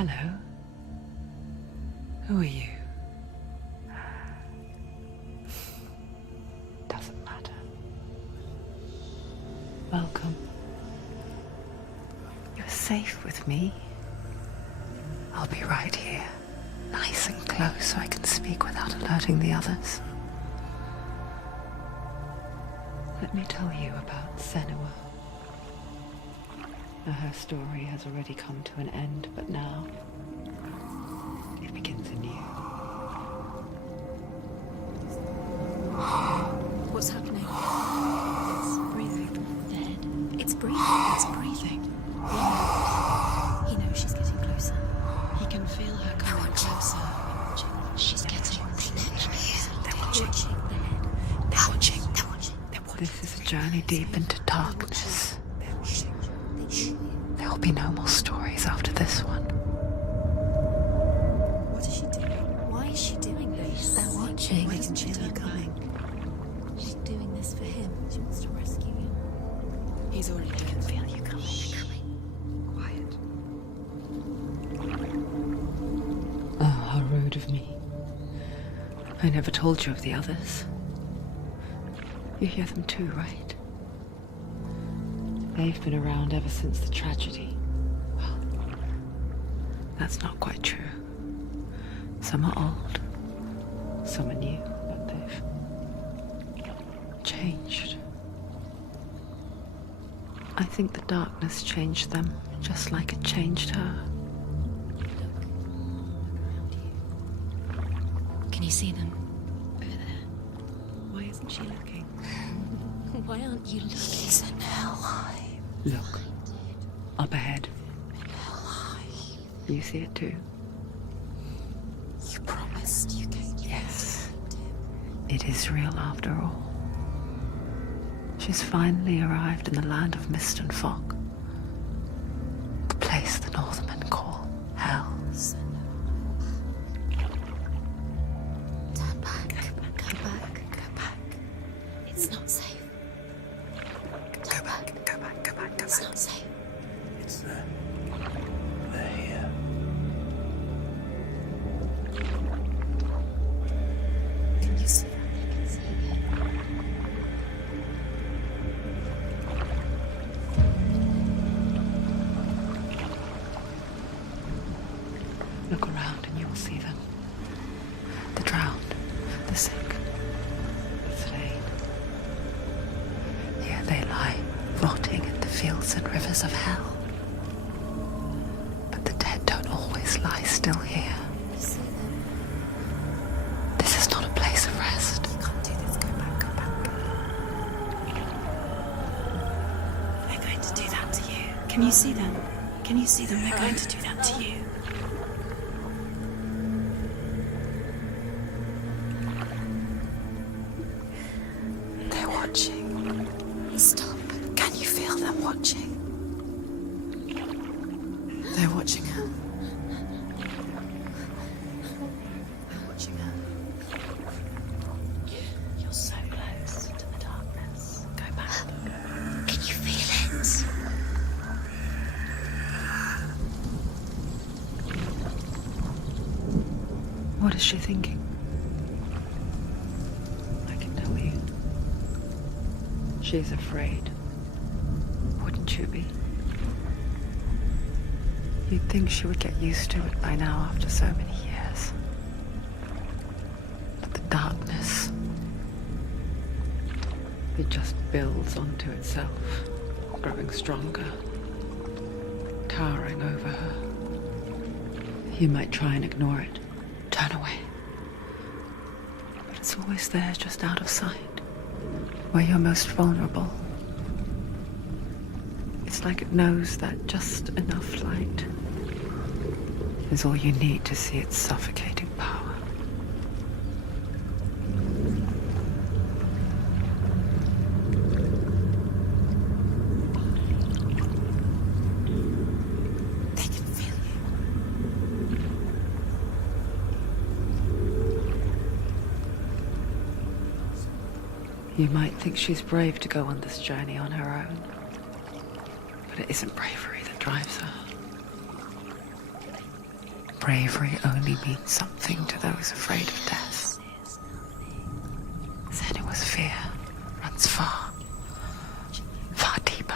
Hello. Who are you? Doesn't matter. Welcome. You're safe with me. I'll be right here, nice and close so I can speak without alerting the others. Let me tell you about Senua. Now, her story has already come to an end, but now it begins anew. What's happening? It's breathing. Dead. It's breathing. It's breathing. He knows she's getting closer. He can feel her coming closer. She's getting closer. They're watching. They're watching. They're watching. This is a journey deep into darkness. There will be no more stories after this one. What is she doing? Why is she doing this? They're watching. Why isn't she coming? She's doing this for him. She wants to rescue him. He's already dead. Feel you coming. Quiet. Oh, how rude of me. I never told you of the others. You hear them too, right? They've been around ever since the tragedy. Well, that's not quite true. Some are old, some are new, but they've changed. I think the darkness changed them, just like it changed her. Can you see them? Over there. Why isn't she looking? Why aren't you looking? He's in Helheim. Look, up ahead. Helheim. You see it too? You promised you came. Yes. It is real after all. She's finally arrived in the land of mist and fog. The place the Northmen call Hell. Turn back. Go back. Go back. It's not safe. Go back. Go back. Go back. Go It's back. not safe. It's there. They're here. Can you see them? I can see Look around and you will see them. The drowned, the sick, the slain. Here they lie, rotting in the fields and rivers of hell. But the dead don't always lie still here. See them. This is not a place of rest. You can't do this. Go back. Go back. They're going to do that to you. Can you see them? Can you see them? They're going to do that to you. They're watching. Stop. Can you feel them watching? They're watching her. They're watching her. You're so close to the darkness. Go back. Can you feel it? What is she thinking? I can tell you. She's afraid. Wouldn't you be? You'd think she would get used to it by now after so many years. But the darkness, it just builds onto itself, growing stronger, towering over her. You might try and ignore it, turn away. But it's always there, just out of sight, where you're most vulnerable. It's like it knows that just enough light is all you need to see its suffocating power. They can feel you. You might think she's brave to go on this journey on her own, but it isn't bravery that drives her. bravery only means something to those afraid of death. Senua's fear runs far, far deeper.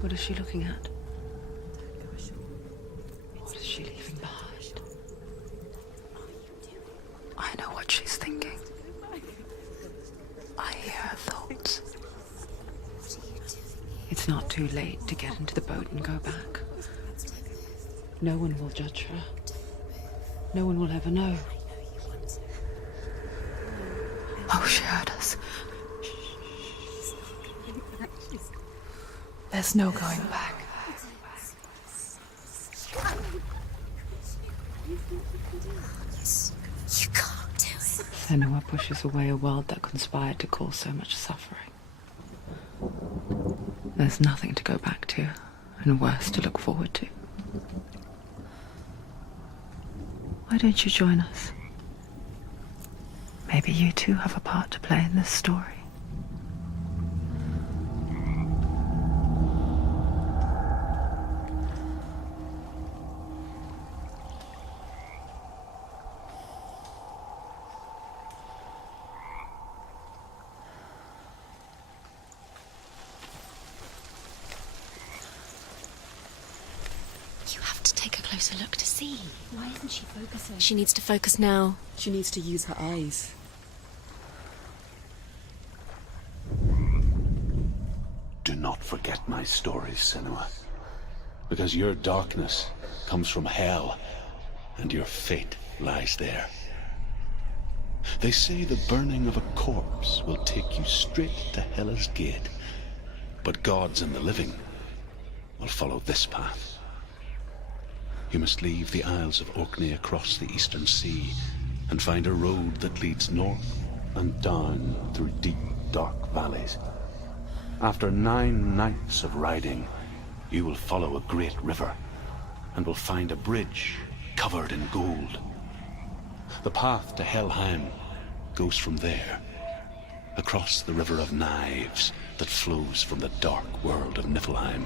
What is she looking at? What is she leaving behind? I know what she's thinking. I hear her thoughts. It's not too late to get into the boat and go back. No one will judge her. No one will ever know. Oh, she heard us. There's no going back. You can't do it. Senua pushes away a world that conspired to cause so much suffering. There's nothing to go back to, and worse to look forward to. Why don't you join us? Maybe you too have a part to play in this story. You have to take a closer look to see. Why isn't she focusing? She needs to focus now. She needs to use her eyes. Do not forget my stories, Senua. Because your darkness comes from hell, and your fate lies there. They say the burning of a corpse will take you straight to Hela's gate, but gods and the living will follow this path. You must leave the Isles of Orkney across the eastern sea and find a road that leads north and down through deep, dark valleys. After 9 nights of riding, you will follow a great river and will find a bridge covered in gold. The path to Helheim goes from there, across the river of knives that flows from the dark world of Niflheim.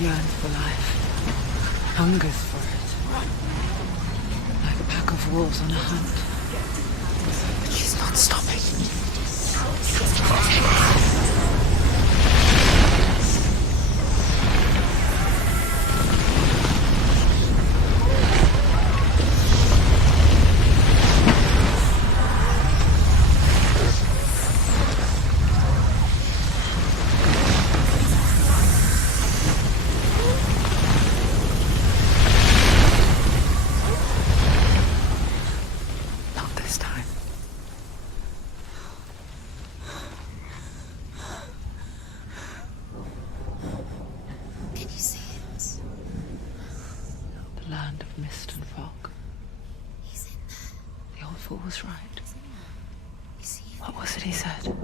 Yearns for life, hungers for it, like a pack of wolves on a hunt. But she's not stopping. Land was right. What was it he said?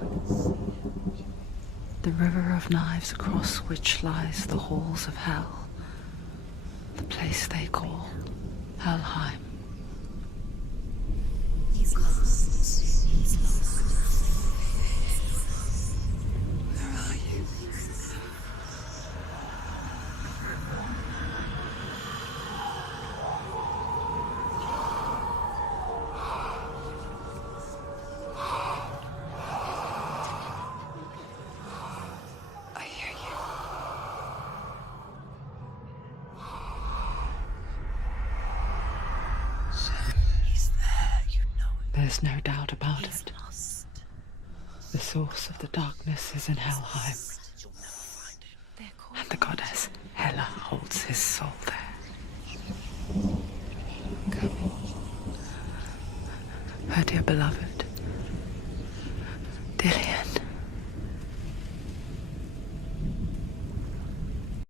The river of knives across which lies the halls of hell. The place they call Helheim. He's lost. He's lost. Where are you? I hear you. He's there, you know it. There's no doubt about He's it. lost. The source of the darkness is in Helheim, You'll never find him. They're called and the goddess Hela holds his soul there. Her dear beloved,